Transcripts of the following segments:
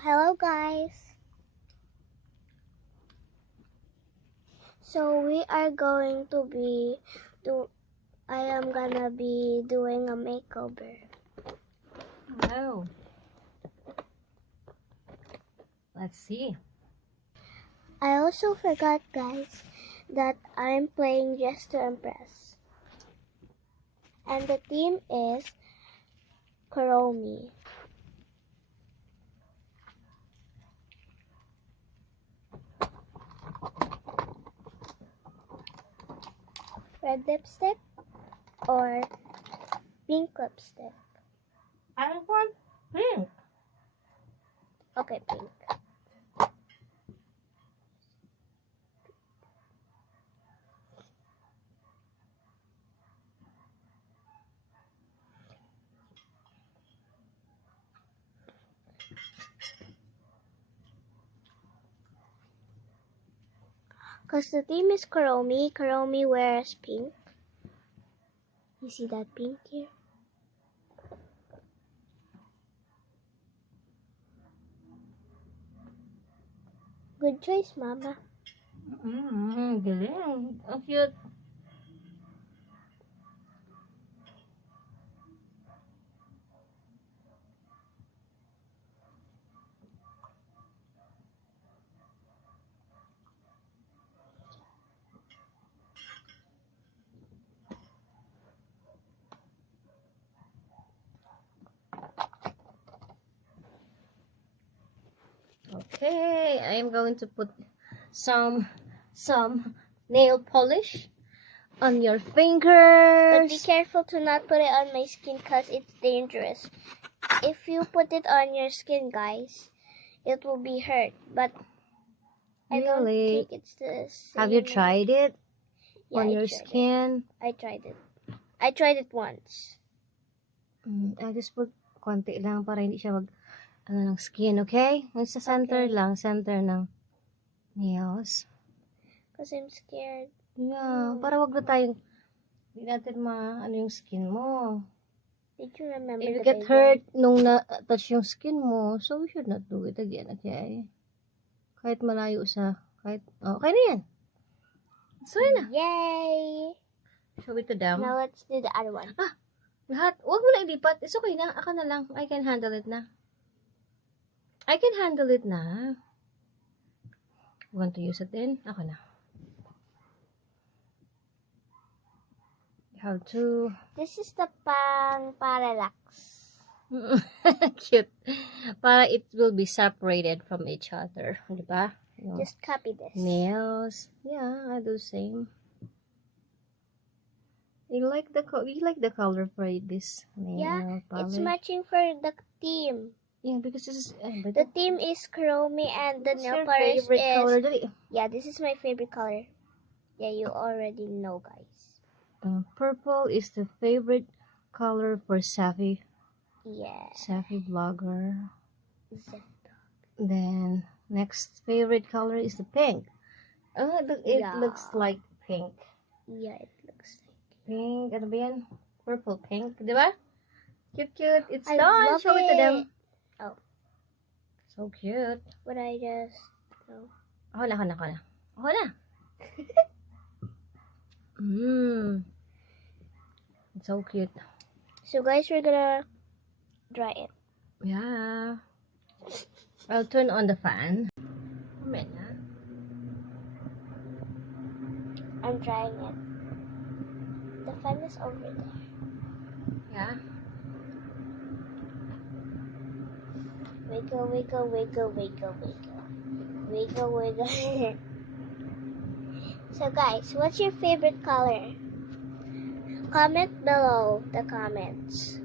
hello guys. So we are going to I am gonna be doing a makeover. Wow. Let's see. I also forgot, guys, that I'm playing Just to Impress. And the theme is Kuromi. Red lipstick or pink lipstick? I want pink. Okay, pink. Because the theme is Kuromi. Kuromi wears pink. You see that pink here? Good choice, Mama. Galing. Ang cute. Okay, I am going to put some nail polish on your fingers. But be careful to not put it on my skin because it's dangerous. If you put it on your skin, guys, it will be hurt. But I don't Really? think it's the same. Have you tried it Yeah, on I your tried skin? I tried it. I tried it once. I just put konti lang para hindi siya ng skin, okay? Yung sa center Okay. lang, center ng nails. Because I'm scared. Yeah, para wag na tayong, hindi natin yung skin mo. Did you remember If you the get big hurt nung na-touch yung skin mo, so we should not do it again, okay? Kahit malayo okay na yan. So one? yun na. Yay! Show it to them. Now let's do the other one. Lahat. Huwag mo na ilipat. It's okay na. Ako na lang. I can handle it na. Want to use it din? Ako na. How to... This is the parallax. Cute. Para it will be separated from each other. Diba? Just copy this. Nails. Yeah, I do same. You like the color for this nail Yeah, polish? it's matching for the theme. Yeah, because this is The theme is Kuromi and the what's nail your polish favorite is... color? Dali. Yeah, this is my favorite color. Yeah, you already know, guys. Purple is the favorite color for Safi. Yeah. Safi blogger. Zip. Then next favorite color is the pink. Oh, it Yeah. looks like pink. Yeah, it looks like. Pink, ano ba yan? Purple pink, di ba? Cute. It's I done. love Show it to them. Oh. So cute. But I just... No. Ako na. It's so cute. So guys, we're gonna dry it. Yeah. I'll turn on the fan. I'm drying it. The fan is over there. Yeah. Wiggle, wiggle, wiggle, wiggle, wiggle. Wiggle, wiggle. So guys, what's your favorite color? Comment below the comments.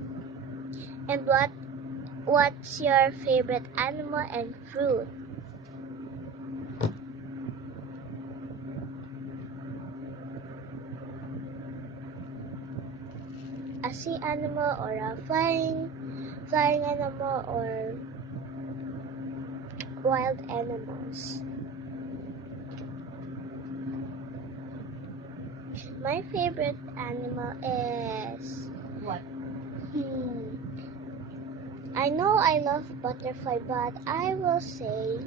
And what's your favorite animal and fruit? A sea animal or a flying animal or wild animals. My favorite animal is What? I know I love butterfly, but I will say,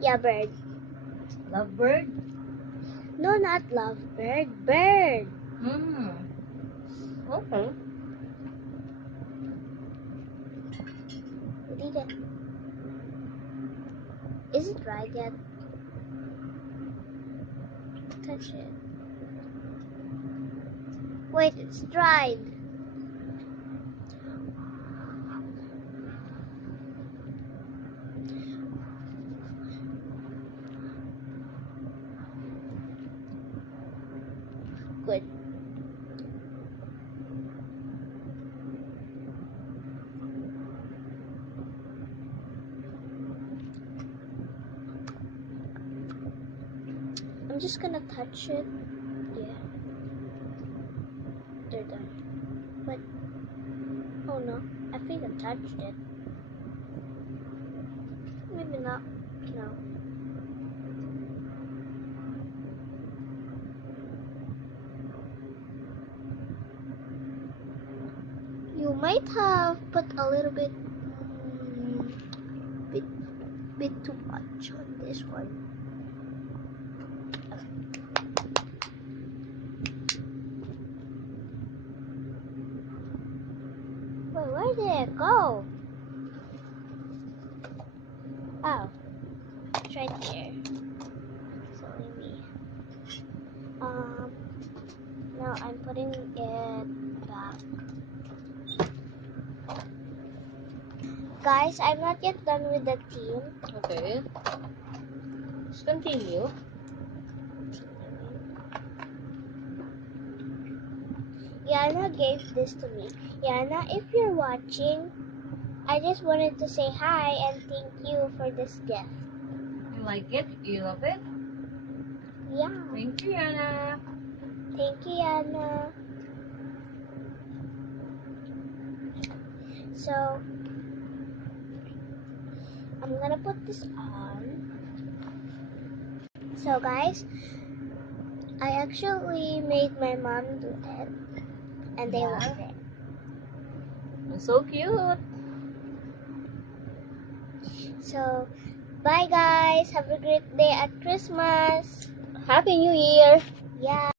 yeah, bird. Lovebird? No, not lovebird. Bird. Okay. We did it. Is it dried yet? Touch it. Wait, it's dried. Good. I'm just gonna touch it. Yeah. They're done. But, oh no, I think I touched it. Maybe not. No. You might have put a little bit, bit too much on this one. Wait, where did it go? Oh, it's right here. So maybe. Now I'm putting it back. Guys, I'm not yet done with the team. Okay. Let's continue. Yana gave this to me. Yana, if you're watching, I just wanted to say hi and thank you for this gift. You like it? You love it? Yeah. Thank you, Yana. Thank you, Yana. So, I'm gonna put this on. So, guys, I actually made my mom do it, and they love it. It's so cute. So, bye, guys. Have a great day at Christmas. Happy New Year. Yeah.